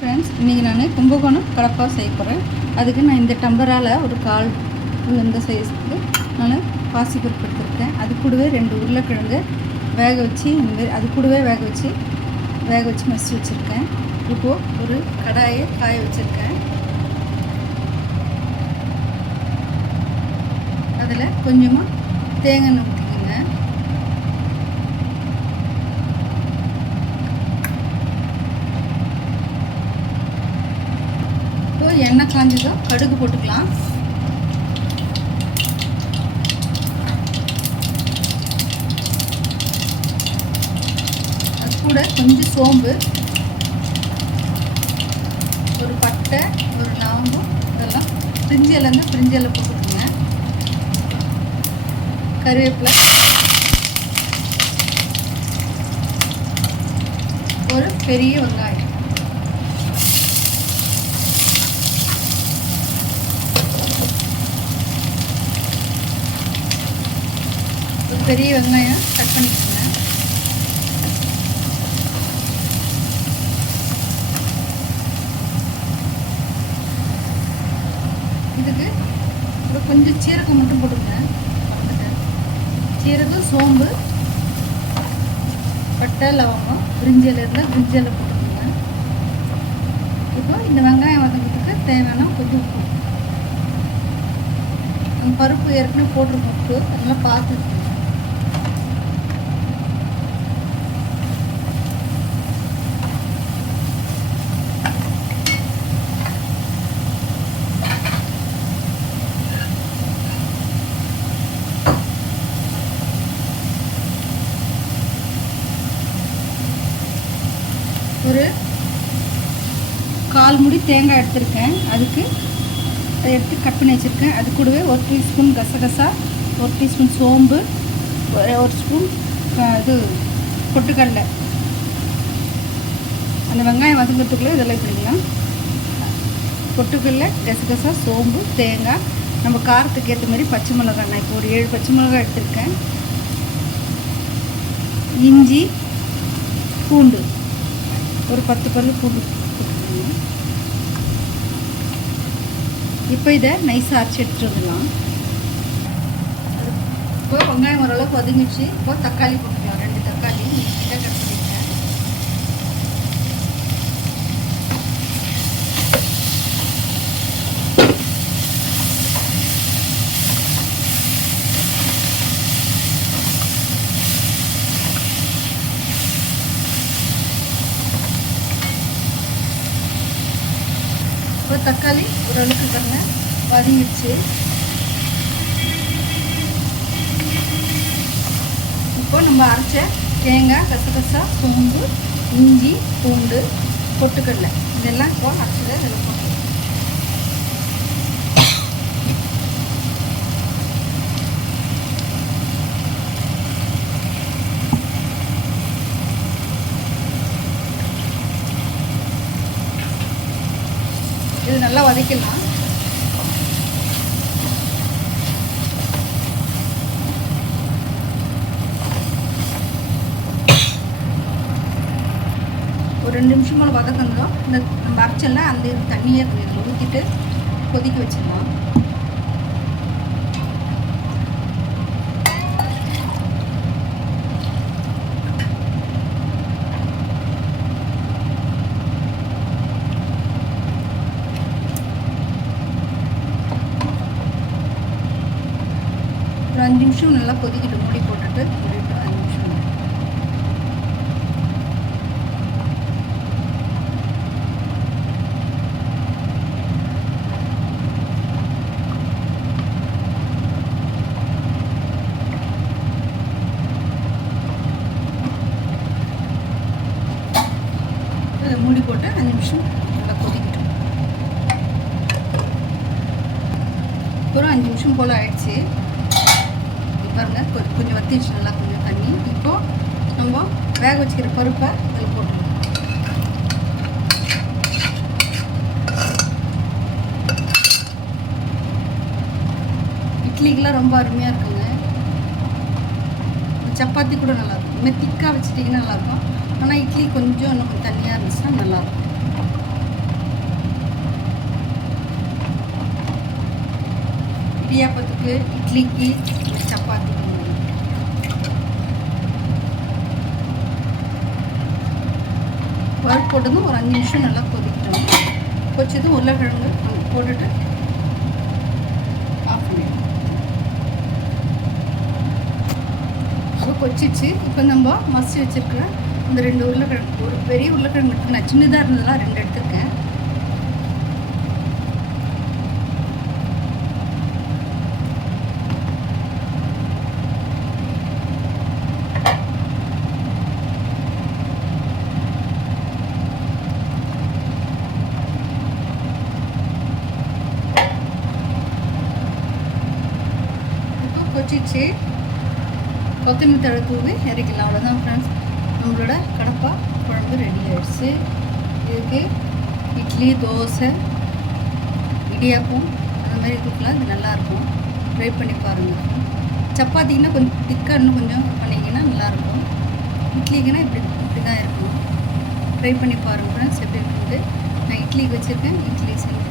Friends, இன்றைக்கி நான் கும்பகோணம் கடப்பா செய்ய போகிறேன். அதுக்கு நான் இந்த டம்பரால் ஒரு கால் இந்த சைஸுக்கு நான் பாசிப்பருப்பு எடுத்துருக்கேன். அது கூடவே 2 உருளைக்கிழங்கு வேக வச்சு அது கூடவே வேக வச்சு மசிச்சு வச்சுருக்கேன். இப்போது ஒரு கடாயை காய வச்சுருக்கேன். அதில் கொஞ்சமாக தேங்காய் எண்ணெய் ஊற்றிக்கோங்க. இப்போது எண்ணெய் காஞ்சதும் கடுகு போட்டுக்கலாம். அது கூட கொஞ்சம் சோம்பு, ஒரு பட்டை, ஒரு லவங்கம், இதெல்லாம் பிரிஞ்சி இலை போட்டுக்கோங்க. கருவேப்பிலை, ஒரு பெரிய வெங்காயம், ஒரு பெரிய வெங்காயம் கட் பண்ணிக்கோங்க. இதுக்கு ஒரு கொஞ்சம் சீரகம் மட்டும் போட்டுங்க. சீரகம், சோம்பு, பட்டை, லவங்கம், பிரிஞ்சி இலை இருந்தால் பிரிஞ்சி இலை போட்டுக்கோங்க. இப்போ இந்த வெங்காயம் வதங்கிறதுக்கு தேவையான கொஞ்சம் உப்பு. நம்ம பருப்பு ஏற்கனவே போட்டிருக்கோம் உப்பு, அதனால் பார்த்துக்கோங்க. ஒரு 1/4 மூடி தேங்காய் எடுத்திருக்கேன். அதுக்கு அதை எடுத்து கட் பண்ணி வச்சுருக்கேன். அது கூடவே 1 டீஸ்பூன் கசகசா, 1 டீஸ்பூன் சோம்பு, 1 ஸ்பூன் இது பொட்டுக்கடலை. அந்த வெங்காயம் வதங்கிறதுக்குள்ளே இதெல்லாம் பண்ணிக்கலாம். பொட்டுக்கடலை, கசகசா, சோம்பு, தேங்காய், நம்ம காரத்துக்கு ஏற்ற மாதிரி பச்சை மிளகாய். நான் இப்போ ஒரு 7 பச்சை மிளகாய் எடுத்திருக்கேன். இஞ்சி, பூண்டு, ஒரு 10 பல்லு பூண்டு போட்டுக்கோங்க. இப்போ இதை நைஸாக அரைச்சி எடுத்துகிட்டு வந்துடலாம். இப்போ வெங்காயம் ஓரளவுக்கு வதங்கிச்சு. இப்போ தக்காளி போட்டுக்கலாம். 2 தக்காளி நீட்டாக கட் பண்ணிக்கேன். இப்போ தக்காளி ஓரளவுக்கு பாருங்க வதங்கிடுச்சு. இப்போ நம்ம அரைச்ச தேங்காய், கசகசா, சோம்பு, இஞ்சி, பூண்டு, பொட்டுக்கடலை இதெல்லாம் இப்போ அரைச்சதை இதில் போட்டு இது நல்லா வதக்கலாம். ஒரு 2 நிமிஷம் போல் வதக்கணும். இந்த நம்ம அரைச்சல அந்த தண்ணியை இதில் ஊற்றிட்டு கொதிக்க வச்சிடலாம். ஒரு 5 நிமிஷம் நல்லா கொதிக்கிட்டு மூடி போட்டுட்டு 5 நிமிஷம். இதை மூடி போட்டு 5 நிமிஷம் நல்லா கொதிக்கிட்டோம். அப்புறம் 5 நிமிஷம் போல் ஆயிடுச்சு. பாருங்க கொஞ்சம் வத்திடுச்சு நல்லா கொஞ்சம் தண்ணி. இப்போது நம்ம வேக வச்சுக்கிற பருப்பை அதில் போட்டுருவோம். இட்லிக்கெலாம் ரொம்ப அருமையாக இருக்குங்க. சப்பாத்தி கூட நல்லாயிருக்கும். இன்னும் திக்காக வச்சுட்டிங்கன்னா நல்லாயிருக்கும். ஆனால் இட்லி கொஞ்சம் இன்னும் தண்ணியாக இருந்துச்சுன்னா நல்லாயிருக்கும். இடியாப்பத்துக்கு, இட்லிக்கு, சப்பாத்திக்கு. பருப்பு போட்டதும் ஒரு 5 நிமிஷம் நல்லா கொதிக்கட்டும். கொதிச்சதும் உருளைக்கிழங்கு போட்டுட்டு ஆஃப் பண்ணிடணும். இப்போ கொச்சிச்சு. இப்போ நம்ம மசிச்சு வச்சுருக்கிற இந்த 2 உருளைக்கிழங்கு, ஒரு பெரிய உருளைக்கிழங்கு எடுத்து நான் சின்னதாக இருந்ததெல்லாம் 2 எடுத்துருக்கேன். கொச்சிச்சு. கொத்தமல்லி தழை தூவி இறக்கலாம். அவ்வளோதான் ஃப்ரெண்ட்ஸ், நம்மளோட கடப்பா குழம்பு ரெடி ஆகிடுச்சு. இதுக்கு இட்லி, தோசை, இடியாப்பம் அந்த மாதிரி இதுக்கெலாம் இது நல்லாயிருக்கும். ட்ரை பண்ணி பாருங்கள். சப்பாத்திக்குன்னா கொஞ்சம் திக்காக இன்னும் கொஞ்சம் பண்ணிங்கன்னா நல்லாயிருக்கும். இட்லிக்குன்னா இப்படி தான் இருக்கும். ட்ரை பண்ணி பாருங்கள் ஃப்ரெண்ட்ஸ் எப்படி இருக்குது. நான் இட்லிக்கு வச்சுருக்கேன். இட்லி செஞ்சு